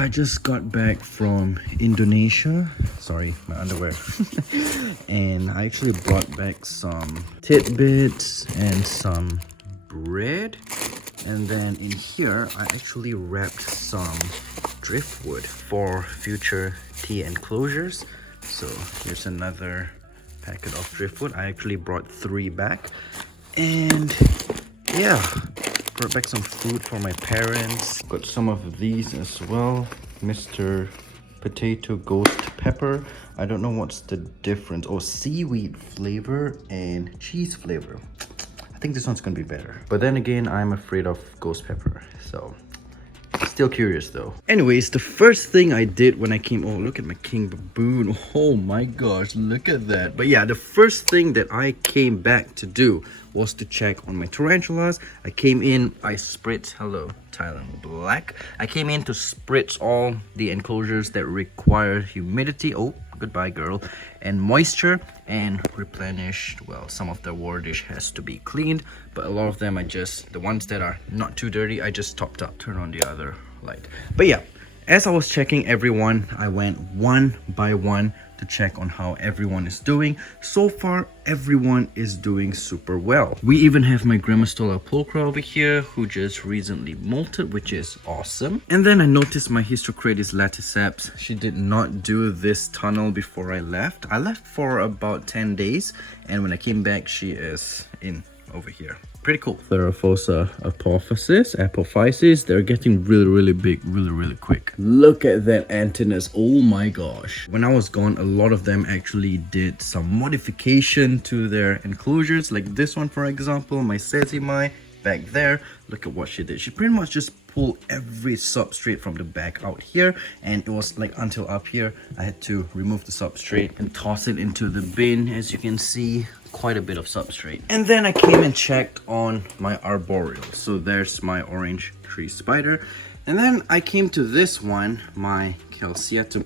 I just got back from Indonesia. Sorry, my underwear. And I actually brought back some tidbits and some bread. And then in here, I actually wrapped some driftwood for future tea enclosures. So here's another packet of driftwood. I actually brought 3 back. And yeah, brought back some food for my parents. Got some of these as well. Mr. Potato Ghost Pepper. I don't know what's the difference. Oh, seaweed flavor and cheese flavor. I think this one's gonna be better. But then again, I'm afraid of ghost pepper. So still curious though. Anyways, the first thing I did when I came, oh, look at my king baboon. Oh my gosh, look at that. But yeah, the first thing that I came back to do was to check on my tarantulas. I came in, I spritzed, hello, Thailand Black. I came in to spritz all the enclosures that require humidity. Oh, goodbye girl. And moisture, and replenished. Well, some of the water dish has to be cleaned, but a lot of them I just, the ones that are not too dirty, I just topped up. Turn on the other light. But yeah, as I was checking everyone, I went one by one to check on how everyone is doing. So far, everyone is doing super well. We even have my Grammastola pulchra over here, who just recently molted, which is awesome. And then I noticed my Histrocrates laticeps. She did not do this tunnel before I left. I left for about 10 days, and when I came back, she is in over here. Pretty cool. Theraphosa apophysis. They're getting really big really quick. Look at that antennus. Oh my gosh. When I was gone, a lot of them actually did some modification to their enclosures, like this one for example, my sesame back there. Look at what she did. She pretty much just pulled every substrate from the back out here, and it was like until up here. I had to remove the substrate and toss it into the bin. As you can see, quite a bit of substrate. And then I came and checked on my arboreal. So there's my orange tree spider. And then I came to this one, my calceatum.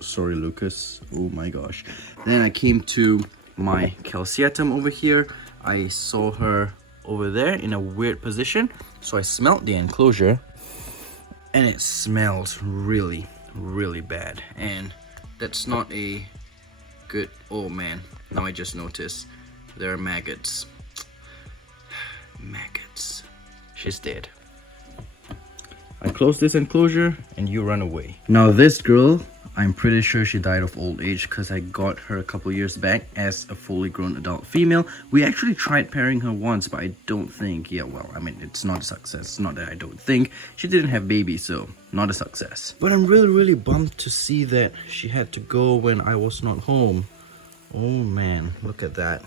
Sorry, Lucas. Oh my gosh. Then I came to my calceatum over here. I saw her over there in a weird position. So I smelled the enclosure, and it smells really bad. And that's not a good, oh man. Now I just noticed there are maggots. Maggots. She's dead. I close this enclosure and you run away. Now this girl, I'm pretty sure she died of old age because I got her a couple years back as a fully grown adult female. We actually tried pairing her once, but I don't think, yeah, well, I mean, it's not a success. It's not that I don't think. She didn't have babies, so not a success. But I'm really bummed to see that she had to go when I was not home. Oh man, look at that.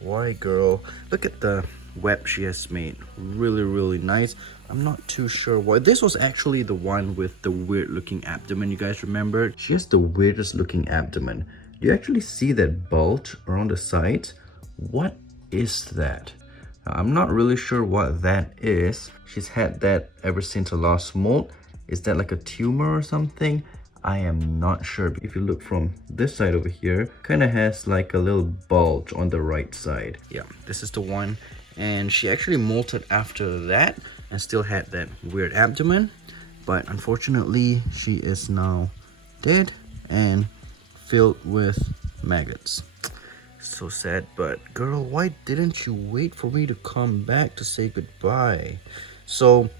Why, girl? Look at the web she has made. Really nice. I'm not too sure why. This was actually the one with the weird looking abdomen. You guys remember? She has the weirdest looking abdomen. Do you actually see that bulge around the sides? What is that? Now, I'm not really sure what that is. She's had that ever since her last molt. Is that like a tumor or something? I am not sure. If you look from this side over here, kind of has like a little bulge on the right side. Yeah, this is the one. And she actually molted after that and still had that weird abdomen. But unfortunately, she is now dead and filled with maggots. So sad. But girl, why didn't you wait for me to come back to say goodbye? So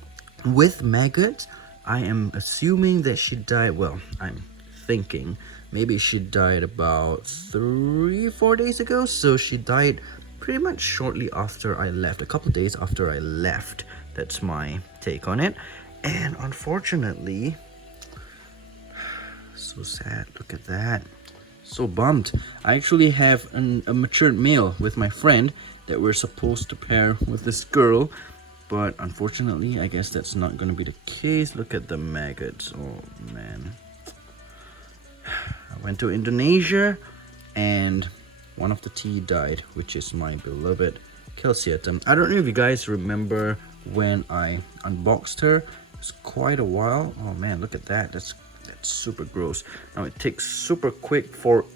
with maggots, I am assuming that she died, well, I'm thinking maybe she died about 3-4 days ago. So she died pretty much shortly after I left, a couple days after I left. That's my take on it. And unfortunately, so sad, look at that. So bummed. I actually have a matured male with my friend that we're supposed to pair with this girl. But unfortunately, I guess that's not going to be the case. Look at the maggots. Oh, man. I went to Indonesia and one of the tea died, which is my beloved calceatum. I don't know if you guys remember when I unboxed her. It's quite a while. Oh, man, look at that. That's super gross. Now, it takes super quick for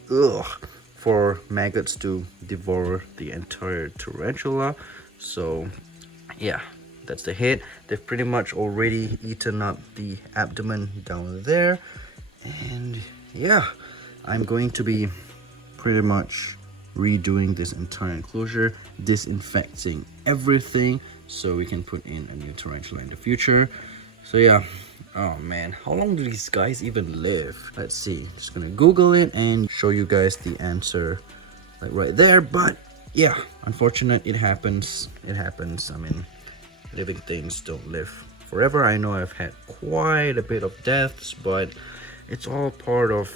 maggots to devour the entire tarantula. So, yeah. that's the head. They've pretty much already eaten up the abdomen down there. And yeah, I'm going to be pretty much redoing this entire enclosure, disinfecting everything so we can put in a new tarantula in the future. So yeah, oh man, how long do these guys even live? Let's see, just gonna Google it and show you guys the answer like right there. But yeah, unfortunate, it happens. I mean, living things don't live forever. I know I've had quite a bit of deaths, but it's all part of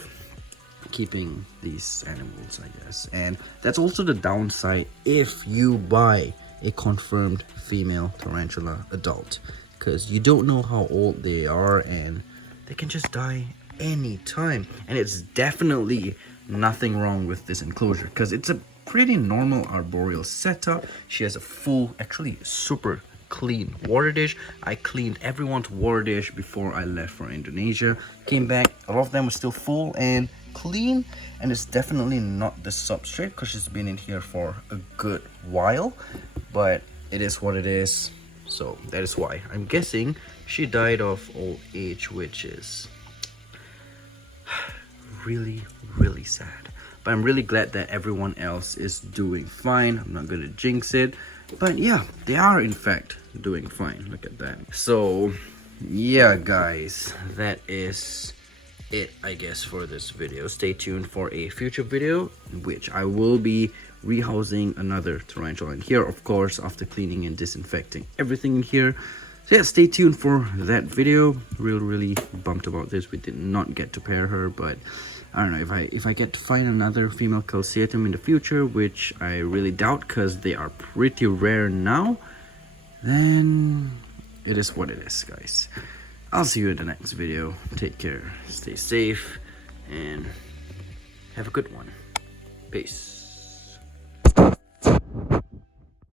keeping these animals, I guess. And that's also the downside if you buy a confirmed female tarantula adult, because you don't know how old they are and they can just die anytime. And it's definitely nothing wrong with this enclosure because it's a pretty normal arboreal setup. She has a full, actually super clean water dish. I cleaned everyone's water dish before I left for Indonesia. Came back, a lot of them were still full and clean, and it's definitely not the substrate because she's been in here for a good while, but it is what it is. So that is why I'm guessing she died of old age, which is really sad. But I'm really glad that everyone else is doing fine. I'm not gonna jinx it, but yeah, they are in fact doing fine. Look at that. So yeah guys, that is it, I guess, for this video. Stay tuned for a future video in which I will be rehousing another tarantula in here, of course, after cleaning and disinfecting everything in here. So yeah, stay tuned for that video. Really bumped about this. We did not get to pair her, but I don't know, if I get to find another female calceatum in the future, which I really doubt because they are pretty rare now, then it is what it is, guys. I'll see you in the next video. Take care, stay safe, and have a good one. Peace.